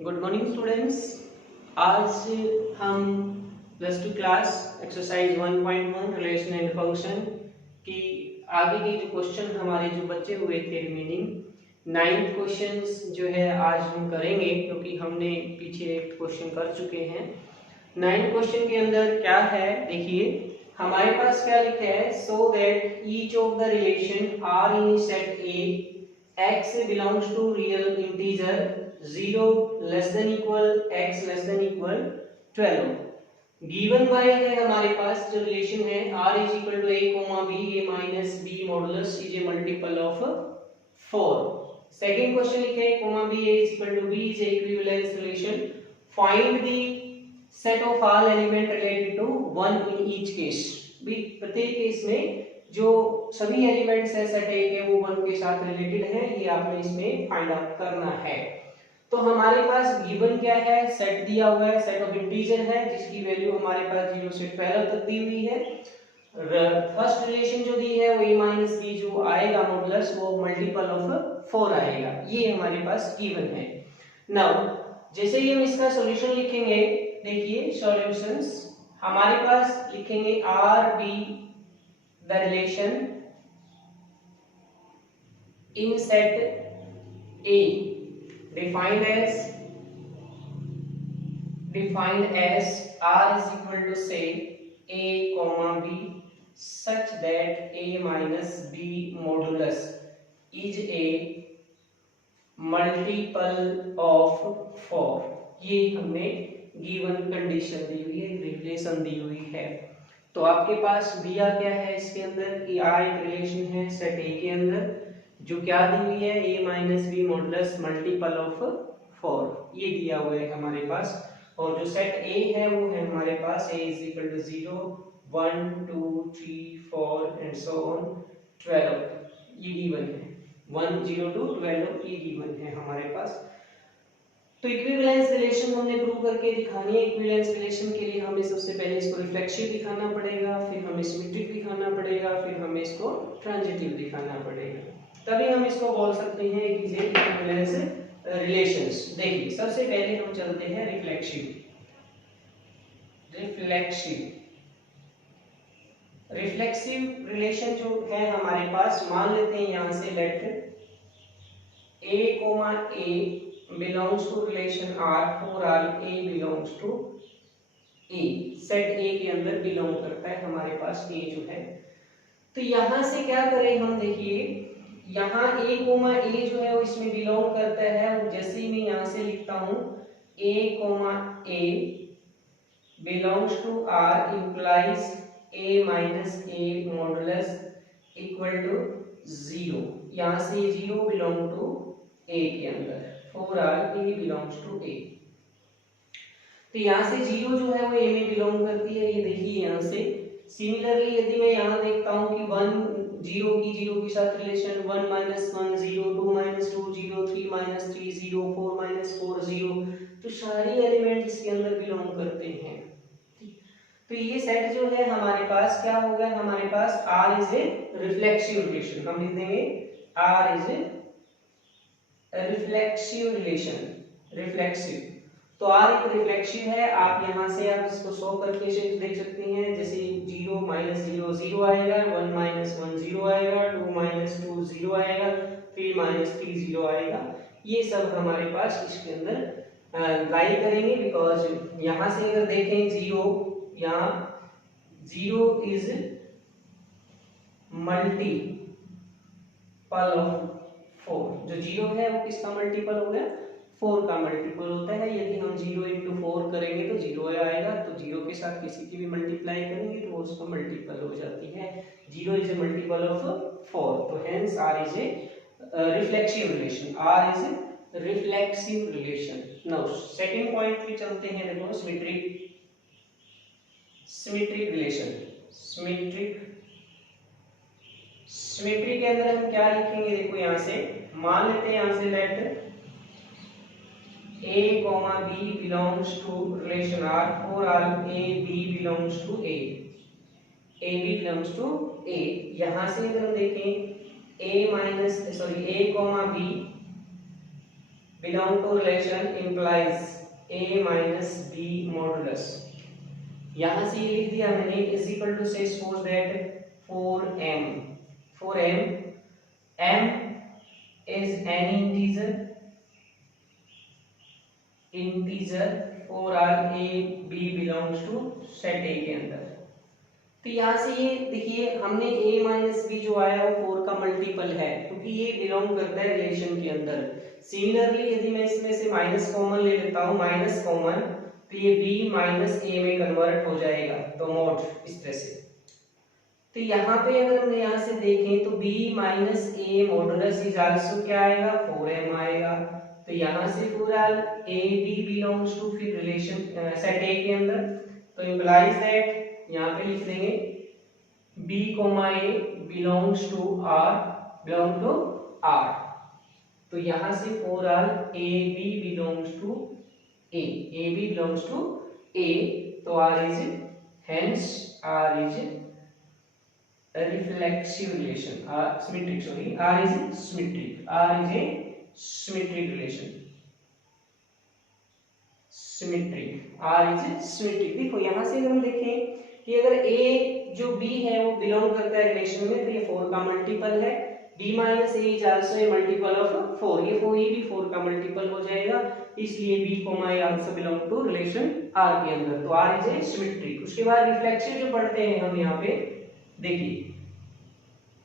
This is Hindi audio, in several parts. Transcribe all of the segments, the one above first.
Good morning students. आज हम plus two class exercise 1.1 relation and function की आगे के जो क्वेश्चन हमारे जो बचे हुए थे रिमेनिंग 9 क्वेश्चंस जो है आज हम करेंगे, क्योंकि हमने पीछे एक क्वेश्चन कर चुके हैं। 9 क्वेश्चन के अंदर क्या है देखिए, हमारे पास क्या लिखा है, so that each of the relation are in set A x belongs to real integer 0 less than equal x less than equal 12। Given by है हमारे पास जो रिलेशन है r is equal to a comma b a minus b modulus is a multiple of 4। Second question लिखे है comma b a is equal to b is a equivalence relation, find the set of all element related to 1 in each case। भी प्रत्येक केस में जो सभी एलिमेंट्स है सेट ए के वो 1 के साथ रिलेटेड है, ये आपने इसमें फाइंड आउट करना है। तो हमारे पास गिवन क्या है, सेट दिया हुआ है, सेट ऑफ इंटीजर है जिसकी वैल्यू हमारे पास 0 से 12 तक दी हुई है। फर्स्ट रिलेशन जो दी है वो a माइनस b जो आएगा मॉडुलस वो मल्टीपल ऑफ 4 आएगा, ये हमारे पास गिवन है। नाउ जैसे ही हम इसका सॉल्यूशन लिखेंगे, देखिए सॉल्यूशंस हमारे पास लिखेंगे R be the relation in set A defined as R is equal to say A comma B such that A minus B modulus is a multiple of 4। ये हमने गिवन कंडीशन दी हुई है, रिलेशन दी हुई है। तो आपके पास दिया क्या है इसके अंदर कि आ एक रिलेशन है सेट ए के अंदर जो क्या दी हुई है a minus B modulus multiple of 4, ये दिया हुआ है हमारे पास। और जो सेट ए है वो है हमारे पास a is equal to 0 1 2 3 4 and so on 12, ये गिवन है 1 0 to 12, ये गिवन है हमारे पास। तो इक्विवेलेंस रिलेशन हमने प्रूव करके दिखानी है। इक्विवेलेंस रिलेशन के लिए हमें सबसे पहले इसको रिफ्लेक्सिव दिखाना पड़ेगा, फिर हमें सिमेट्रिक दिखाना पड़ेगा, फिर हमें इसको ट्रांजिटिव दिखाना पड़ेगा, तभी हम इसको बोल सकते हैं कि ये इक्विवेलेंस रिलेशंस। देखिए सबसे पहले हम चलते हैं रिफ्लेक्सिव रिलेशन जो है हमारे पास, मान लेते हैं यहां से late a comma a belongs to relation R for all A belongs to A, set A के अंदर बिलोंग करता है हमारे पास A जो है। तो यहां से क्या करें हम, देखिए यहां A कोमा A जो है वो इसमें बिलोंग करता है। जैसे ही मैं यहां से लिखता हूं A comma A belongs to R implies A minus A modulus equal to 0। यहां से 0 belong to A के अंदर for all A belongs to A। तो यहाँ से 0 जो है वो A में बिलोंग करती है, ये देखिए यहाँ से। सिमिलरली यदि मैं यहाँ देखता हूँ कि 1 0 की 0 के साथ relation 1 minus 1 0 2 minus 2 0 3 minus 3 0 4 minus 4 0, तो सारी एलिमेंट इसके अंदर बिलोंग करते हैं। तो ये सेट जो है हमारे पास क्या होगा, हमारे पास R is a reflexive relation. हम लिख देंगे R is a reflexive relation, reflexive. तो R एक रिफ्लेक्सिव है। आप यहां से आप इसको सॉल्व करके से देख सकते हैं। जैसे 0 माइनस 0 0 आएगा, 1 माइनस 1 0 आएगा, 2 माइनस 2 0 आएगा, 3 माइनस 3 0 आएगा। ये सब हमारे पास इसके अंदर लाई करेंगे, बिकॉज यहां से अगर देखें 0, यहाँ 0 इज मल्टीपल ऑफ 4, जो 0 है वो किसका मल्टीपल हो गया, 4 का मल्टीपल होता है। यदि हम 0 into 4 करेंगे तो 0 आएगा, तो 0 के साथ किसी की भी मल्टीप्लाई करेंगे तो वो उसका मल्टीपल हो जाती है। 0 इज ए मल्टीपल ऑफ 4, तो hence R is a reflexive relation. R is a reflexive relation. Now second point पे चलते हैं। देखो सिमेट्रिक रिलेशन। सिमेट्री के अंदर हम क्या लिखेंगे, देखो यहां से मान लेते हैं यहां से late A comma B belongs to relation R for all A B belongs to A, A B belongs to A। यहां से अगर हम देखें A comma B belong to relation implies a minus b modulus. यहां से ये लिख दिया मैंने इज इक्वल टू से suppose that 4m m is any integer for all a b belongs to set a के अंदर। तो यहाँ से ये देखिए हमने a माइनस बी जो आया वो 4 का मल्टीपल है क्योंकि ये बिलोंग करता है रिलेशन के अंदर। सिमिलरली यदि मैं इसमें से माइनस कॉमन ले लेता हूँ माइनस कॉमन तो ये b माइनस a में कन्वर्ट हो जाएगा तो मॉड इस तरह से। तो यहाँ पे अगर हम यहाँ से देखें तो b minus a modulus is also क्या आएगा 4m आएगा। तो यहाँ से पूरा a b बिलोंग्स टू फिर रिलेशन सेट a के अंदर तो इंप्लाइज दैट यहाँ पे लिख देंगे b a belongs to r तो यहाँ से for all a b belongs to a b belongs to a तो r is hence r is reflexive relation symmetric sorry r is a symmetric relation देखो यहाँ से अगर हम देखें कि अगर a जो b है वो बिलोंग करता है रिलेशन में तो ये 4 का मल्टीपल है b minus a is also a multiple of 4 ये भी 4 का मल्टीपल हो जाएगा इसलिए b a also belong to relation r के अंदर तो r इज ए सिमेट्रिक। उसके बाद रिफ्लेक्सिव जो पढ़ते हैं हम यहाँ पे देखिए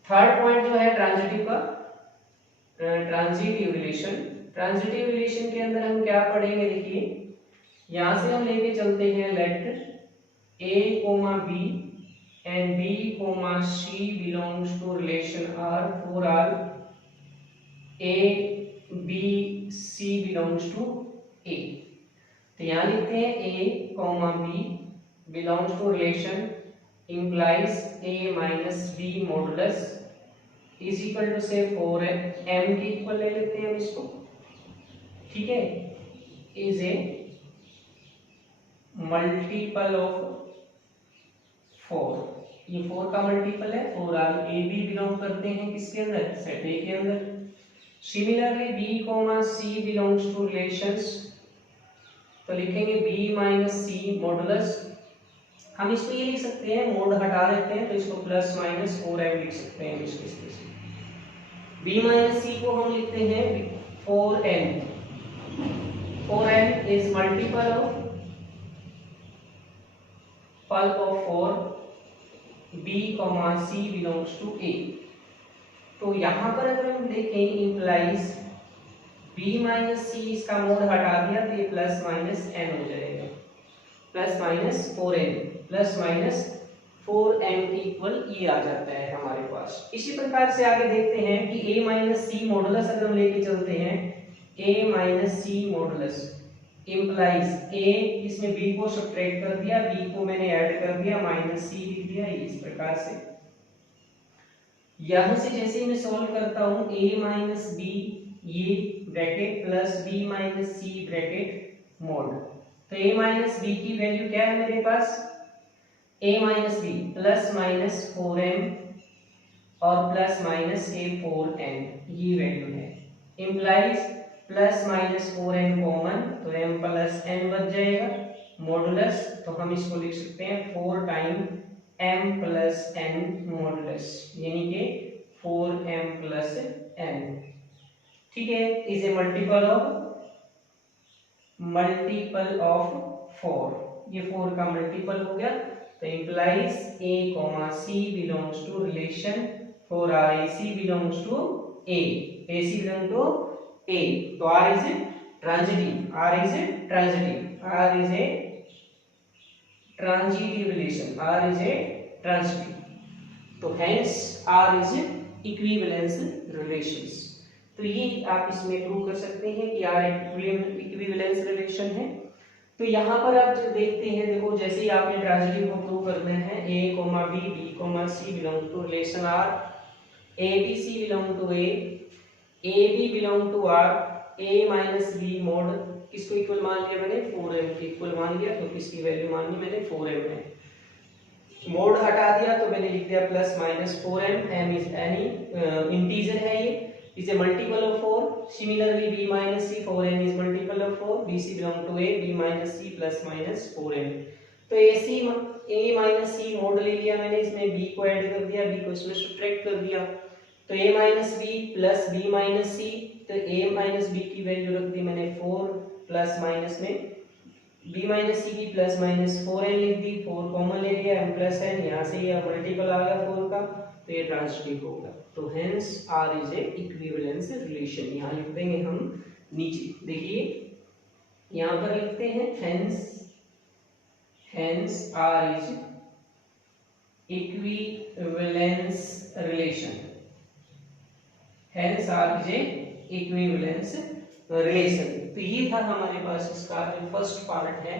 थर्ड पॉइंट जो है ट्रांजिटिव का ट्रांजिटिव रिलेशन के अंदर हम क्या पढ़ेंगे देखिए यहां से हम लेके चलते हैं late a b and b c belongs to relation r for all a b c belongs to a। तो यहां लिखते हैं a b belongs to relation implies a minus b modulus is equal to say 4m के इक्वल ले लेते हैं हम इसको ठीक है is a multiple of 4 ये 4 का मल्टीपल है और a b बिलोंग करते हैं किसके अंदर सेट a के अंदर। Similarly b c belongs to relations तो लिखेंगे b minus c modulus हम इसको ये लिख सकते हैं मोड हटा देते हैं तो इसको प्लस माइनस 4m लिख सकते हैं इसके से b माइनस c को हम लिखते हैं 4n is multiple of pulp of 4 b c belongs to a। तो यहाँ पर अगर हम देखें इंप्लाइज b माइनस c इसका मोड हटा दिया तो ये प्लस माइनस n हो जाएगा plus minus 4n plus minus 4m equal ये आ जाता है हमारे पास। इसी प्रकार से आगे देखते हैं कि a माइनस सी मॉडुलस अगर हम लेके चलते हैं a minus C modulus implies a इसमें b को सब्ट्रैक्ट कर दिया b को मैंने ऐड कर दिया माइनस सी लिख दिया इस प्रकार से। यहां से जैसे ही मैं सॉल्व करता हूं a माइनस b ये ब्रैकेट प्लस b माइनस सी ब्रैकेट मॉड तो a माइनस b की वैल्यू क्या है मेरे पास a minus b plus minus 4m और प्लस माइनस a 4n ये वैल्यू है implies plus minus 4n common तो m प्लस n बच जाएगा मॉडुलस तो हम इसको लिख सकते हैं 4 time m plus n modulus यानी कि 4m प्लस n ठीक है इज ए मल्टीपल ऑफ 4 ये 4 का मल्टीपल हो गया तो implies a c belongs to relation for ac belongs to a ac belongs to a तो r is a transitive relation तो hence r is equivalence relations। तो ये आप इसमें प्रूव कर सकते हैं कि r इक्विवेलेंस रिलेशन है। तो यहाँ पर आप जो देखते हैं देखो जैसे ही आपने ट्रांजिटिव को प्रूव करना है a b b c belong to relation r a b c belong to a b belong to r a minus b mod किसको इक्वल मान लिया मैंने 4m के इक्वल मान लिया तो किसकी वैल्यू मानी मैंने 4m है मोड हटा दिया तो मैंने लिख दिया plus minus 4m m is any integer है ये is a multiple of 4. Similarly, b minus c 4n is multiple of 4. bc belong to a, b minus c plus minus 4n. तो a minus c मोड ले लिया मैंने, इसमें b को ऐड कर दिया, b को इसमें सब्ट्रैक्ट कर दिया, तो a minus b plus b minus c, तो a minus b की वैल्यू रख दी मैंने 4 प्लस माइनस में b minus c की प्लस माइनस 4n लिख दी, 4 कॉमन ले लिया, m प्लस n, यहाँ से ये मल्टीपल आ गया 4 का, तो ये ट्रांजिटिव होगा। तो hence R is a equivalence relation, यहाँ लिख देंगे हम नीचे, देखिए यहाँ पर लिखते हैं hence R is equivalence relation, hence R is a equivalence relation. तो ये था हमारे पास इसका जो फर्स्ट पार्ट है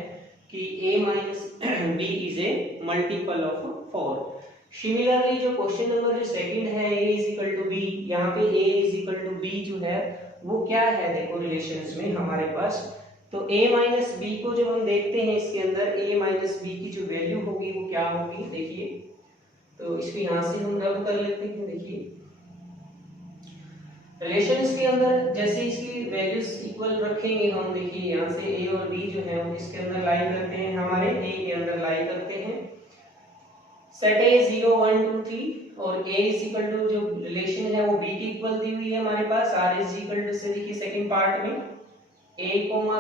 कि a minus b is a multiple of 4। Similarly जो क्वेश्चन नंबर जो सेकंड है a is equal to b, यहाँ पे a is equal to b जो है वो क्या है, देखो रिलेशंस में हमारे पास, तो a माइनस b को जब हम देखते हैं इसके अंदर a माइनस b की जो वैल्यू होगी वो क्या होगी, देखिए तो इसको यहाँ से हम रब कर लेते हैं। देखिए रिलेशंस के अंदर जैसे इसकी वैल्यूज इक्वल रखेंगे हम, देखिए यहाँ से a और b जो है वो इसके अंदर लाई करते हैं, हमारे a के अंदर लाई करते हैं, सेट a 0 1 2 3 और a इज इक्वल टू जो रिलेशन है वो b की इक्वल दी हुई है हमारे पास, r इज इक्वल टू से देखिए सेकंड पार्ट में a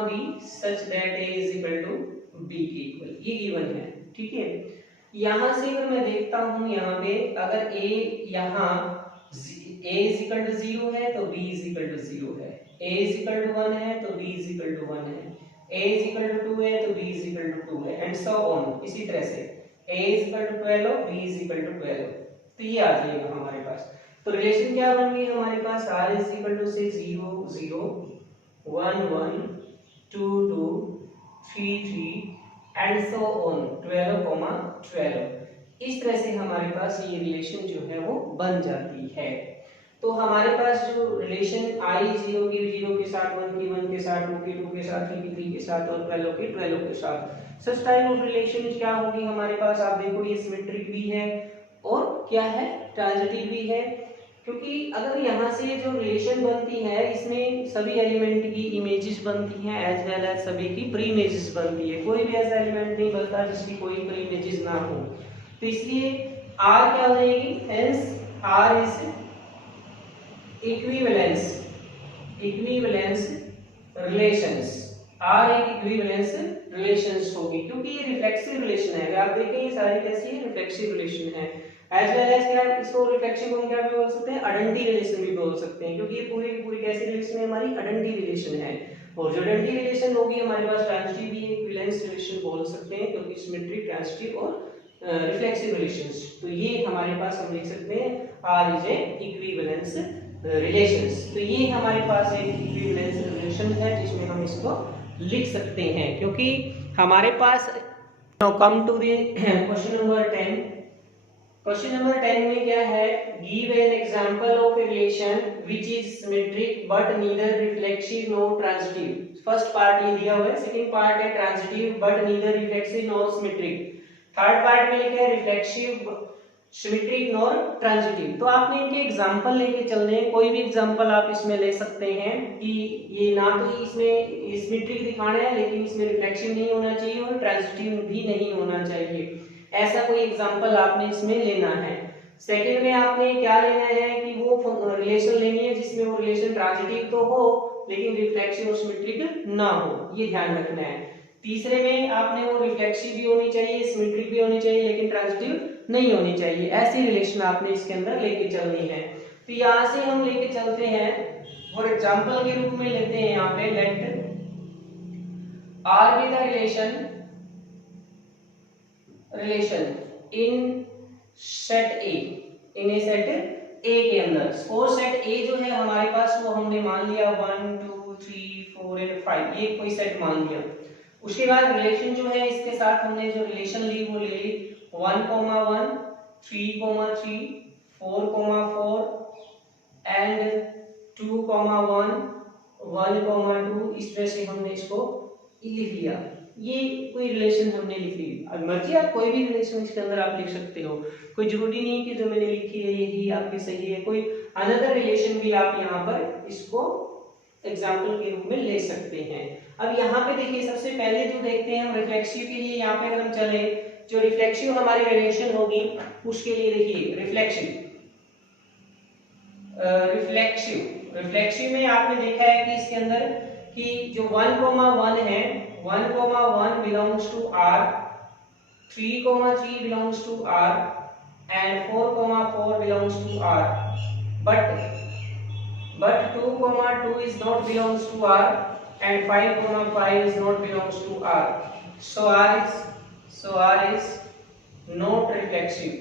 b such that a is equal to b की इक्वल, ये गिवन है, ठीक है। यहाँ से अगर मैं देखता हूँ यहाँ पे अगर a यहाँ a इज इक्वल टू 0 है तो b इज इक्वल टू 0 है, a इज इक्वल टू 1 है तो b इज इक्वल टू 1 है, a इज इक्वल टू 2 है तो b इज इक्वल टू 2 है, एंड सो ऑन, इसी तरह से a is equal to 12 b is equal to 12, तो ये आ जाएगा हमारे पास। तो रिलेशन क्या बन गई हमारे पास, r इज इक्वल टू से 0 0 1 1 2 2 3 3 एंड सो ऑन 12 12, इस तरह से हमारे पास ये रिलेशन जो है वो बन जाती है। तो हमारे पास जो रिलेशन i 0 की 0 के साथ, 1 की 1 के साथ, 2 की 2 के साथ, 3 की 3 के साथ और 12 की 12 के साथ, सच टाइप ऑफ रिलेशन क्या होगी हमारे पास, आप देखो ये सिमेट्रिक भी है और क्या है, ट्रांजिटिव भी है, क्योंकि अगर यहाँ से जो रिलेशन बनती है इसमें सभी एलिमेंट की इमेजेस बनती हैं एज वेल एज सभी की प्री इमेजेस बनती है, कोई भी ऐसा एलिमेंट नहीं बनता जिसकी कोई प्री इमेजेस ना हो, तो इसलिए R क्या हो जाएगी, hence R is equivalence relations, R एक इक्विवेलेंस रिलेशंस होगी, क्योंकि ये रिफ्लेक्सिव रिलेशन है। अगर आप देखें ये सारी कैसी है, रिफ्लेक्सिव रिलेशन है, एज वेल एज क्या, इसको रिफ्लेक्सिव हम क्या भी बोल सकते हैं, आइडेंटिटी रिलेशन भी बोल सकते हैं, क्योंकि ये पूरी की पूरी कैसी रिलेशन है, हमारी आइडेंटिटी रिलेशन है, और जो आइडेंटिटी रिलेशन होगी हमारे पास ट्रांजिटिव भी इक्विवेलेंस रिलेशन बोल सकते हैं, क्योंकि सिमेट्रिक, ट्रांजिटिव और रिफ्लेक्सिव रिलेशंस, तो ये हमारे पास हम लिख सकते हैं R is a equivalence relations. तो ये हमारे पास एक इक्विवेलेंस रिलेशन है जिसमें हम इसको लिख सकते हैं, क्योंकि हमारे पास come to the question number 10। Question number 10 में क्या है, give an example of a relation which is symmetric but neither reflexive nor transitive. First part ये दिया हुआ है, सेकंड पार्ट है transitive but neither reflexive nor symmetric, third part में लिखा है रिफ्लेक्सिव सिमेट्रिक नॉर ट्रांजिटिव। तो आपने इनके एग्जांपल लेके चलने हैं, कोई भी एग्जांपल आप इसमें ले सकते हैं कि ये ना तो इसमें सिमेट्रिक दिखाना है लेकिन इसमें रिफ्लेक्सिव नहीं होना चाहिए और ट्रांजिटिव भी नहीं होना चाहिए, ऐसा कोई एग्जांपल आपने इसमें लेना है। सेकंड में आपने क्या लेना है कि वो रिलेशन लेनी है जिसमें वो रिलेशन ट्रांजिटिव तो हो लेकिन रिफ्लेक्सिव और सिमेट्रिक ना हो, ये ध्यान रखना है। तीसरे में आपने वो रिफ्लेक्सिव भी होनी चाहिए, सिमेट्रिक भी होनी चाहिए लेकिन ट्रांजिटिव नहीं होनी चाहिए, ऐसी रिलेशन आपने इसके अंदर लेके चलनी है। तो यहाँ से हम लेके चलते हैं और एग्जांपल के रूप में लेते हैं यहाँ पे, let R be the relation in set A, in a set A के अंदर। और सेट A जो है हमारे पास वो हमने मान लिया 1 2 3 4 एंड 5, ये कोई सेट मान लिया। उसके बाद रिलेशन जो है इसके साथ हमने जो रिलेशन ली वो ले ली 1, 1 3, 3 4, 4 एंड 2, 1 1, 2, इस तरह से हमने इसको लिख लिया। ये कोई रिलेशन हमने लिख ली। अब मर्जी आप कोई भी रिलेशन इसके अंदर आप लिख सकते हो, कोई जरूरी नहीं कि जो मैंने लिखी है यही आपकी सही है, कोई अनदर रिलेशन भी आप यहाँ पर इसको एग्जाम्पल के रूप में ले सकते हैं। अब यहाँ पे देखिए सबसे पहले जो देखते हैं हम रिफ्लेक्सिव के लिए, यहाँ पे अगर हम चले जो रिफ्लेक्सिव हमारी रिलेशन होगी उसके लिए देखिए रिफ्लेक्सिव में आपने देखा है कि इसके अंदर कि जो 1,1 है 1,1 belongs to R, 3,3 belongs to R and 4,4 belongs to R, but 2,2 is not belongs to R and 5,5 is not belongs to R. So R is not reflexive.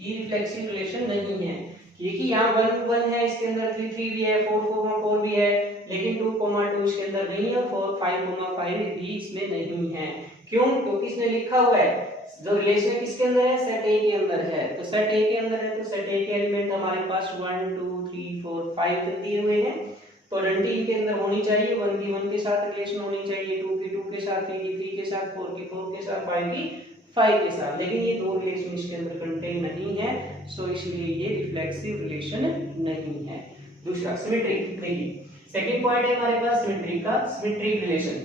ये रिफ्लेक्सिव रिलेशन नहीं है। ये कि यहाँ 1,1 है, इसके अंदर 3,3 भी है, 4,4 भी है, लेकिन 2,2 इसके अंदर नहीं है, 5,5 भी इसमें नहीं है। क्यों? क्योंकि इसने लिखा हुआ है जो रिलेशन किसके अंदर है, सेट ए के अंदर है। तो सेट ए के अंदर है तो सेट ए के एलिमेंट हमारे पास 1 2 3 4 5 तक दिए हुए हैं, तो आइडेंटिटी के अंदर होनी चाहिए। 1 की 1 के साथ रिलेशन होनी चाहिए, 2 की 2 के साथ, 3 की 3 के साथ, 4 की 4 के साथ, 5 की 5 के साथ, लेकिन ये दो रिलेशन इसके अंदर कंटेन नहीं है, सो इसलिए ये रिफ्लेक्सिव रिलेशन नहीं है। दूसरा सिमेट्रिक, देखिए सेकंड पॉइंट है हमारे पास सिमेट्रिक का, सिमेट्रिक रिलेशन।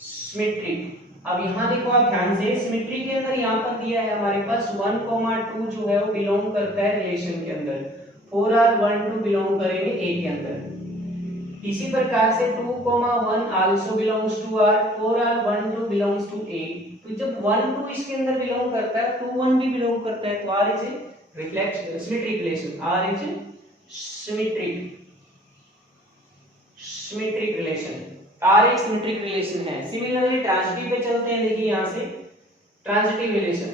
सिमेट्रिक, अब यहाँ देखो आप ध्यान से, सिमेट्री के अंदर यहाँ पर दिया है हमारे पास 1,2 जो है वो बिलोंग करता है रिलेशन के अंदर, 4R 1 2 बिलोंग करेंगे ए के अंदर। इसी प्रकार से 2,1 also belongs to R, 4R 1 2 belongs to A. तो जब 1 2 इसके अंदर बिलोंग करता है, 2 1 भी बिलोंग करता है, तो R is a symmetric relation, R is symmetric relation, R एक सिमेट्रिक रिलेशन है। सिमिलरली ट्रांजिटिव पे चलते हैं, देखिए यहां से ट्रांजिटिव रिलेशन,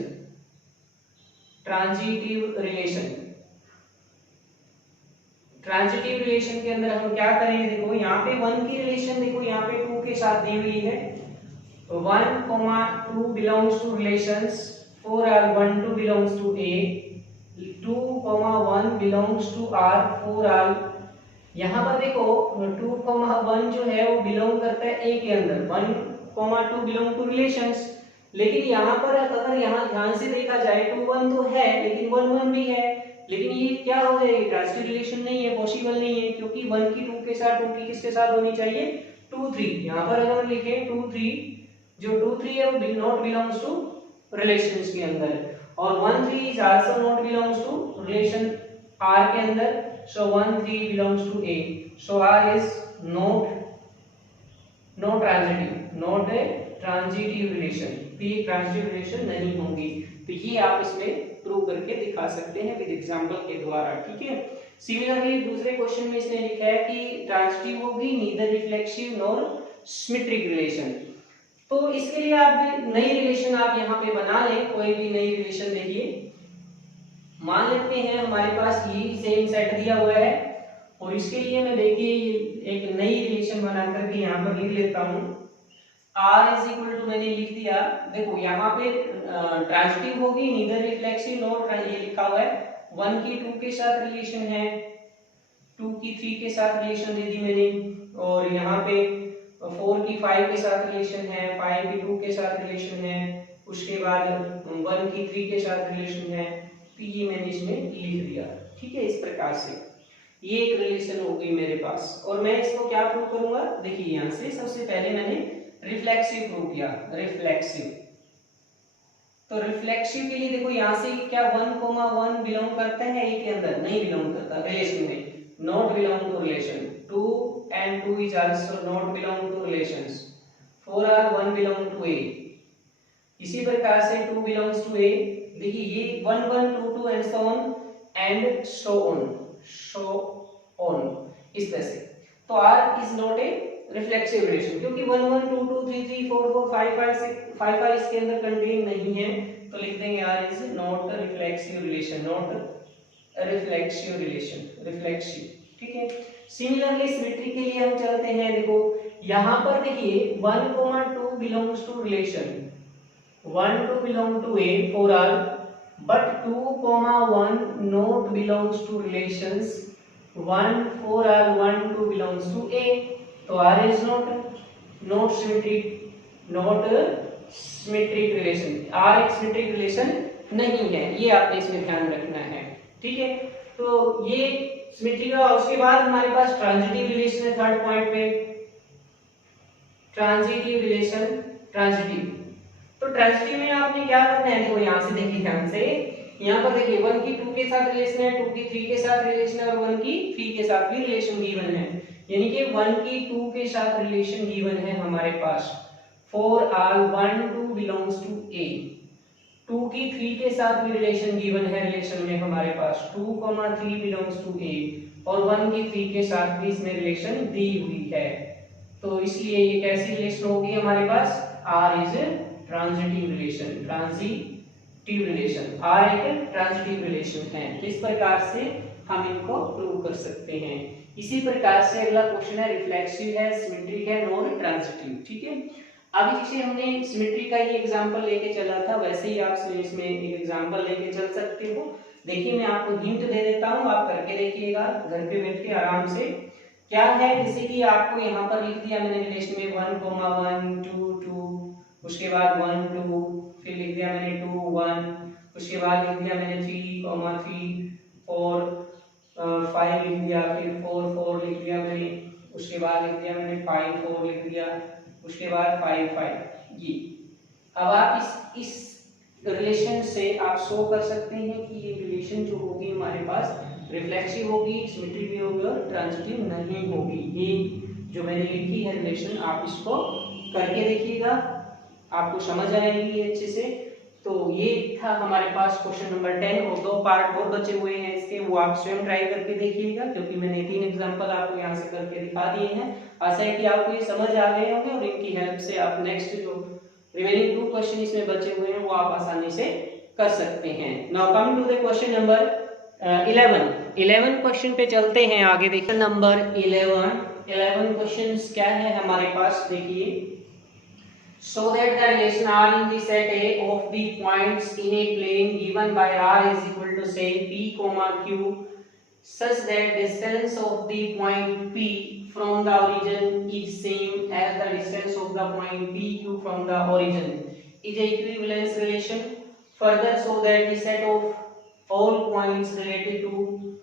ट्रांजिटिव रिलेशन के अंदर हम क्या करेंगे, देखो यहाँ पे 1 की रिलेशन, देखो यहाँ पे 2 के साथ दी हुई है, 1,2 belongs to relations 4R 1 2 belongs to A, 2,1 belongs to R 4R। यहाँ पर देखो 2,1 जो है वो बिलोंग करता है A के अंदर, 1,2 बिलोंग टू रिलेशंस, लेकिन यहाँ पर अगर यहाँ ध्यान से देखा जाए 2 1 तो है लेकिन 1 1 भी है, लेकिन ये क्या हो जाएगी, ट्रांजिटिव रिलेशन नहीं है, पॉसिबल नहीं है, क्योंकि 1 की 2 के साथ, 2 की किसके साथ होनी चाहिए, 2 3। यहाँ पर अगर हम लिखें 2 3, जो 2 3 है वो नॉट बिलोंग्स टू रिलेशंस के अंदर, और 1 3 is also not belongs to relation R के अंदर, so 1 3 belongs to A, so R is not transitive relation, तो ये ट्रांजिटिव रिलेशन नहीं होंगी। तो ये आप इसमें प्रूव करके दिखा सकते हैं विद एग्जांपल के द्वारा, ठीक है। सिमिलरली दूसरे क्वेश्चन में इसने लिखा है कि ट्रांजिटिव होगी neither reflexive nor symmetric relation. तो इसके लिए आप नई रिलेशन आप यहाँ पे बना लें, कोई भी नई रिलेशन देखिए, मान लेते हैं हमारे पास ये सेम सेट दिया हुआ है, और इसके लिए मैं देखिए एक नई रिलेशन बना करके यहाँ पर लिख लेता हूँ, R इज इक्वल टू, मैंने लिख दिया, देखो यहाँ पे ट्रांजिटिव होगी नीदर रिफ्लेक्सिव नॉर, ये लिखा हुआ है, 1 की 2 के साथ रिलेशन है, 2 की 3 के साथ रिलेशन दे दी मैंने, और यहाँ पे 4 की 5 के साथ रिलेशन है, 5 की 2 के साथ रिलेशन है, उसके बाद 1 की 3 के साथ रिलेशन है, तो ये मैंने इसमें लिख दिया, ठीक है। इस प्रकार से ये एक रिलेशन हो गई मेरे पास, और मैं इसको क्या प्रूव करूंगा, देखिए यहाँ से सबसे पहले मैंने रिफ्लेक्सिव प्रूव किया, रिफ्लेक्सिव। तो रिफ्लेक्सिव के लिए देखो यहाँ से क्या 1,1 बिलोंग करता है ए के अंदर, नहीं बिलोंग करता रिलेशन में, not belong to relation, 2 and 2 is also not belong to relations, 4R 1 belong to A। इसी प्रकार से 2 belongs to A, देखिए ये 1 1 2 2 and so on इस तरह से। तो R is not a reflexive relation, क्योंकि 1 1 2 2 3 3 4 4 5 5 इसके अंदर कंटेन नहीं है, तो लिख देंगे R is not a reflexive relation, not a reflexive relation, reflexive, ठीक है। सिमिलरली सिमेट्री के लिए हम चलते हैं, देखो यहाँ पर देखिए 1,2 belongs to relation, 1 2 belong to A 4R, but 2,1 not belongs to relations, 1 4R 1 2 belongs to A, तो R is not symmetric relation, R एक सिमेट्रिक रिलेशन नहीं है, ये आपने इसमें ध्यान रखना है। ठीक है, तो ये सिमेट्री का। उसके बाद हमारे पास ट्रांजिटिव रिलेशन है थर्ड पॉइंट पे। ट्रांजिटिव रिलेशन, ट्रांजिटिव, तो ट्रांजिटिव में आपने क्या करना है, देखो यहां से देखिए ध्यान से, यहाँ पर देखिए 1 की 2 के साथ रिलेशन है, 2 की 3 के साथ रिलेशन है और 1 की 3 के साथ भी रिलेशन गिवन है। यानी कि 1 की 2 के साथ रिलेशन गिवन है हमारे पास फॉर ऑल 1 2 बिलोंग्स टू ए। 2 की 3 के साथ भी रिलेशन गिवन है, रिलेशन में हमारे पास 2, 3 बिलोंग्स टू ए और 1 की 3 के साथ भी इसमें रिलेशन दी हुई है। तो इसलिए ये कैसी रिलेशन होगी हमारे पास, R is transitive relation. Transitive relation, R एक ट्रांजिटिव रिलेशन है। तो इस प्रकार से हम इनको प्रूव कर सकते हैं। इसी प्रकार से अगला क्वेश्चन है, रिफ्लेक्सिव है, सिमेट्रिक है, नॉन ट्रांजिटिव। ठीक है, अभी जैसे हमने सिमेट्री का ही एग्जांपल लेके चला था, वैसे ही आप इसमें एक एग्जांपल लेके चल सकते हो। देखिए मैं आपको हिंट दे देता हूँ, आप करके देखिएगा घर पे बैठ के आराम से। क्या है, जैसे कि आपको यहाँ पर लिख दिया मैंने रिलेशन में 1, 1 2 2, उसके बाद 1 2, फिर लिख दिया मैंने 2 1, उसके बाद लिख दिया मैंने 3 3 4 5 लिख दिया, फिर 4 4 लिख दिया मैंने, उसके बाद लिख दिया मैंने 5 4 लिख दिया, उसके बाद 5 5। ये अब आप इस रिलेशन से आप शो कर सकते हैं कि ये रिलेशन जो होगी हमारे पास रिफ्लेक्सिव होगी, सिमेट्रिक भी होगी और ट्रांजिटिव नहीं होगी। ये जो मैंने लिखी है रिलेशन, आप इसको करके देखिएगा, आपको समझ आएगी ये अच्छे से। तो ये था हमारे पास क्वेश्चन नंबर 10 और 2 पार्ट और बचे हुए हैं इसके, वो आप स्वयं ट्राई करके देखिएगा, क्योंकि मैंने 3 एग्जांपल आपको यहाँ से करके दिखा दिए हैं। आशा है कि आपको ये समझ आ गए होंगे और इनकी हेल्प से आप नेक्स्ट जो रिमेनिंग 2 क्वेश्चन इसमें बचे हुए हैं वो आप आसानी से कर सकते हैं। Now coming to the question number 11 question पे चलते हैं आगे। देखिए नंबर 11 क्वेश्चंस क्या है हमारे पास, देखिए। So that the relation R in the set A of the points in a plane given by R is equal to say P, Q such that distance of the point P from the origin is same as the distance of the point PQ from the origin is a equivalence relation. Further, so that the set of all points related to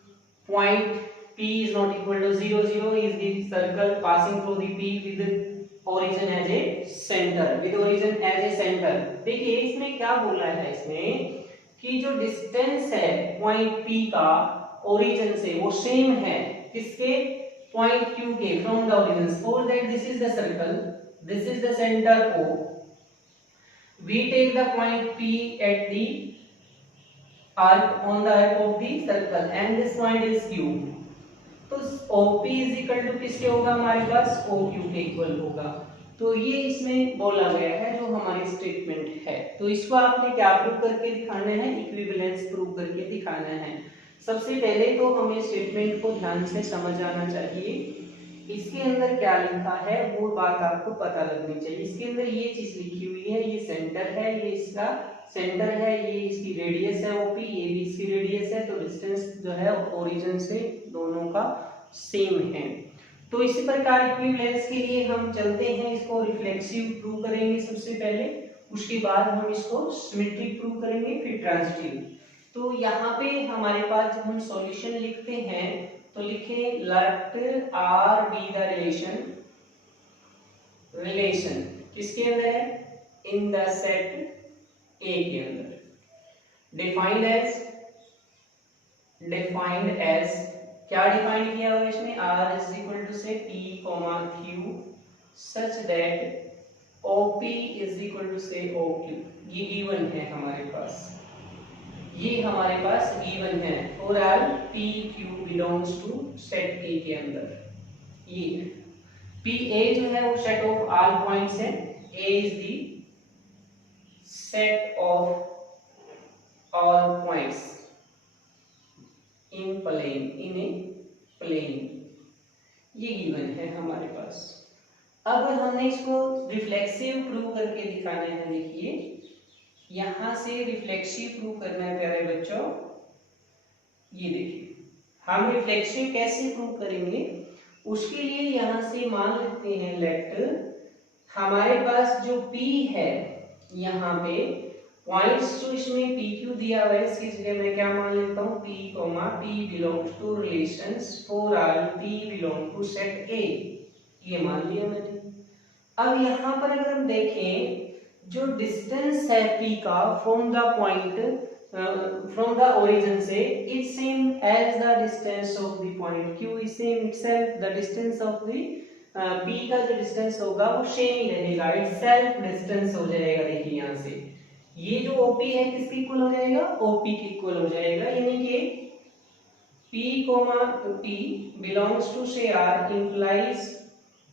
point P is not equal to 0 0 is the circle passing through the P with origin as a center, with origin as a center। देखिए इसमें क्या बोल रहा है इसमें कि जो डिस्टेंस है पॉइंट P का ओरिजिन से वो सेम है किसके, पॉइंट Q के, from the origin. Suppose that this is the circle, this is the centre O, we take the point P at the arc, on the arc of the circle and this point is Q। तो OP इज इक्वल टू किसके होगा हमारे पास, OQ के इक्वल होगा। तो ये इसमें बोला गया है जो हमारी स्टेटमेंट है। तो इसको आपने क्या प्रूव करके दिखाना है, इक्विवेलेंस प्रूव करके दिखाना है। सबसे पहले तो हमें स्टेटमेंट को ध्यान से समझ आना चाहिए, इसके अंदर क्या लिखा है वो बात आपको पता लगनी चाहिए। इसके अंदर ये चीज लिखी हुई है, ये सेंटर है, ये इसका सेंटर है, ये इसकी रेडियस है OP, ये भी इसकी रेडियस है। तो डिस्टेंस जो है ओरिजिन से दोनों का सेम है। तो इसी प्रकार इक्विवेलेंस के लिए हम चलते हैं, इसको रिफ्लेक्सिव प्रूव करेंगे सबसे पहले, उसके बाद हम इसको सिमेट्रिक प्रूव करेंगे, फिर ट्रांजिटिव। तो यहाँ पे हमारे पास जब हम सॉल्यूशन लिखते हैं तो लिखे let R be the relation किसके अंदर है, इन द सेट ए के अंदर। डिफाइंड एज क्या डिफाइन किया हुआ इसमें, R इज इक्वल टू से P, Q such that OP is equal to से OQ। ये गिवन है हमारे पास, ये हमारे पास गिवन है और all PQ belongs to set A के अंदर। ये PA जो है वो सेट ऑफ ऑल पॉइंट्स है, A is the set of all points in a plane, ये गिवन है हमारे पास। अब हमने इसको रिफ्लेक्सिव प्रूव करके दिखाना है। देखिए यहां से रिफ्लेक्सिव प्रूव करना है प्यारे बच्चों, ये देखिए हम रिफ्लेक्सिव कैसे प्रूव करेंगे, उसके लिए यहां से मान लेते हैं लेट हमारे पास जो P है यहाँ पे पॉइंट्स जो इसमें पी क्यू दिया हुआ है इसकी जगह मैं क्या मान लेता हूँ P comma P belongs to relations for all P belong to set A, ये मान लिया मैंने। अब यहाँ पर अगर हम देखें जो डिस्टेंस है पी का from the point from the origin से is same as the distance of the point Q is same itself, the distance of the P का जो डिस्टेंस होगा वो सेम ही रहेगा, इटसेल्फ डिस्टेंस हो जाएगा। देखिए यहाँ से ये जो ओपी है किसके इक्वल हो जाएगा, ओपी के इक्वल हो जाएगा, यानी कि P comma P belongs to say R implies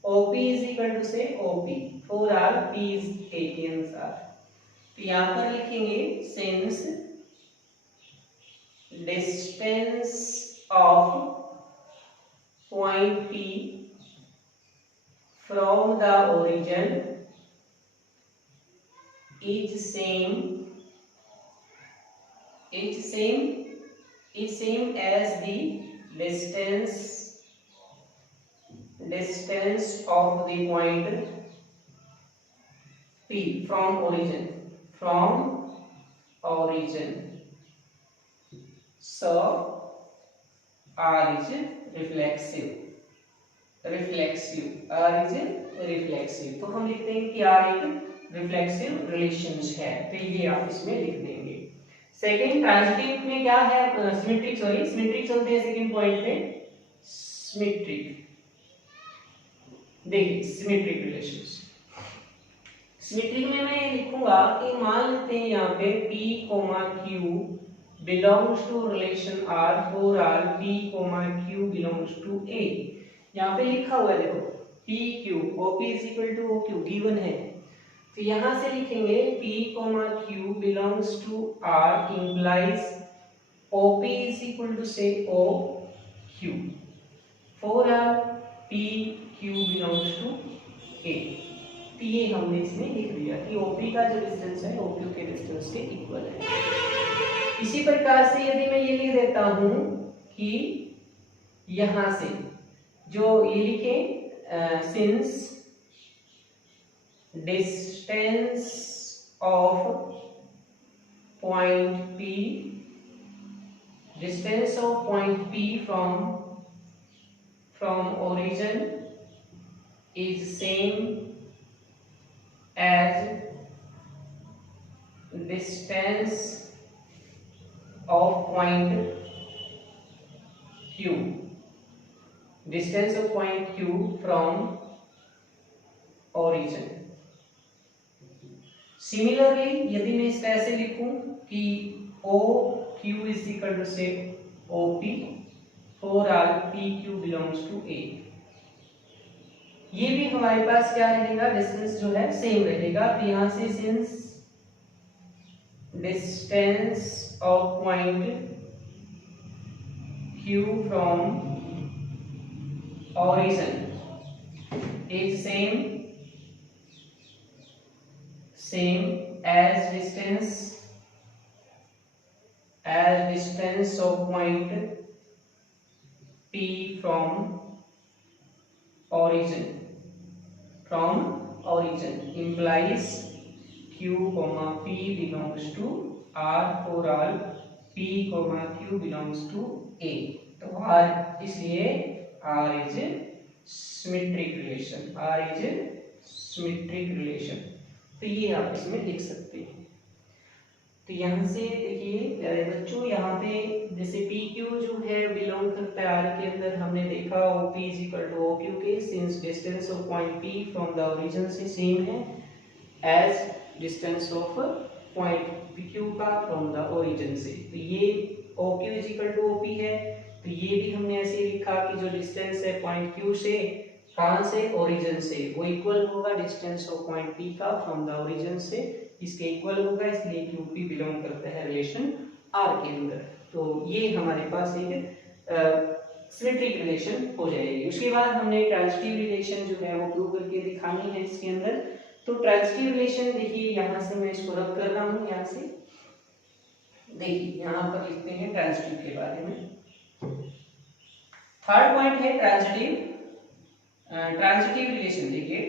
OP is equal to say OP for R P is A के अनुसार। तो यहाँ पर लिखेंगे since distance of point P from the origin is same as the distance of the point P from origin so R is reflexive तो हम लिखते हैं कि R एक रिफ्लेक्सिव रिलेशंस है, तो ये आप इसमें लिख देंगे। सेकंड ट्रांजिटिव में क्या है, सिमेट्रिक चलते हैं सेकंड पॉइंट पे। सिमेट्रिक देखिए सिमेट्रिक रिलेशंस, सिमेट्रिक में मैं लिखूंगा कि मान लेते हैं यहाँ पे P Q belongs to relation R for all P Q belongs to A। यहाँ पे लिखा हुआ है देखो P Q OP is equal to OQ given है, तो यहाँ से लिखेंगे P Q belongs to R implies OP is equal to say OQ for all P Q belongs to A। तो ये हमने इसमें लिख दिया कि OP का जो डिस्टेंस है OQ के डिस्टेंस के इक्वल है। इसी प्रकार से यदि मैं ये लिख देता हूं कि यहां से जो ये लिखें since distance of point P from origin is same as distance of point Q from origin। Similarly यदि मैं इसका ऐसे लिखूं कि OQ is equal to say OP for all PQ belongs to A, ये भी हमारे पास क्या रहेगा, डिस्टेंस जो है सेम रहेगा। तो यहां से since distance of point Q from origin is same as distance of point P from origin implies Q P belongs to R for all P Q belongs to A। तो R इसलिए R is symmetric relation, तो ये आप इसमें लिख सकते हैं। तो यहाँ से देखिए प्यारे बच्चों, यहाँ पे जैसे PQ जो है बिलोंग करता है R के अंदर, हमने देखा OP is equal to OQ के since distance of point P from the origin से सेम है as distance of point PQ का फ्रॉम द ओरिजिन से। तो ये OQ is equal to OP है, तो ये भी हमने ऐसे लिखा कि जो डिस्टेंस है पॉइंट Q से, कहां से, ओरिजिन से, वो इक्वल होगा डिस्टेंस ऑफ पॉइंट P का फ्रॉम द ओरिजिन से, इसके इक्वल होगा, इसलिए QP बिलोंग करता है रिलेशन R के अंदर। तो ये हमारे पास एक सिमेट्रिक रिलेशन हो जाएगी। उसके बाद हमने ट्रांजिटिव रिलेशन जो है वो प्रूव करके दिखानी है इसके अंदर। तो ट्रांजिटिव रिलेशन देखिए यहाँ से मैं इसको रब कर रहा हूँ, यहाँ से देखिए यहाँ पर लिखते हैं ट्रांजिटिव के बारे में। थर्ड पॉइंट है ट्रांजिटिव रिलेशन। देखिए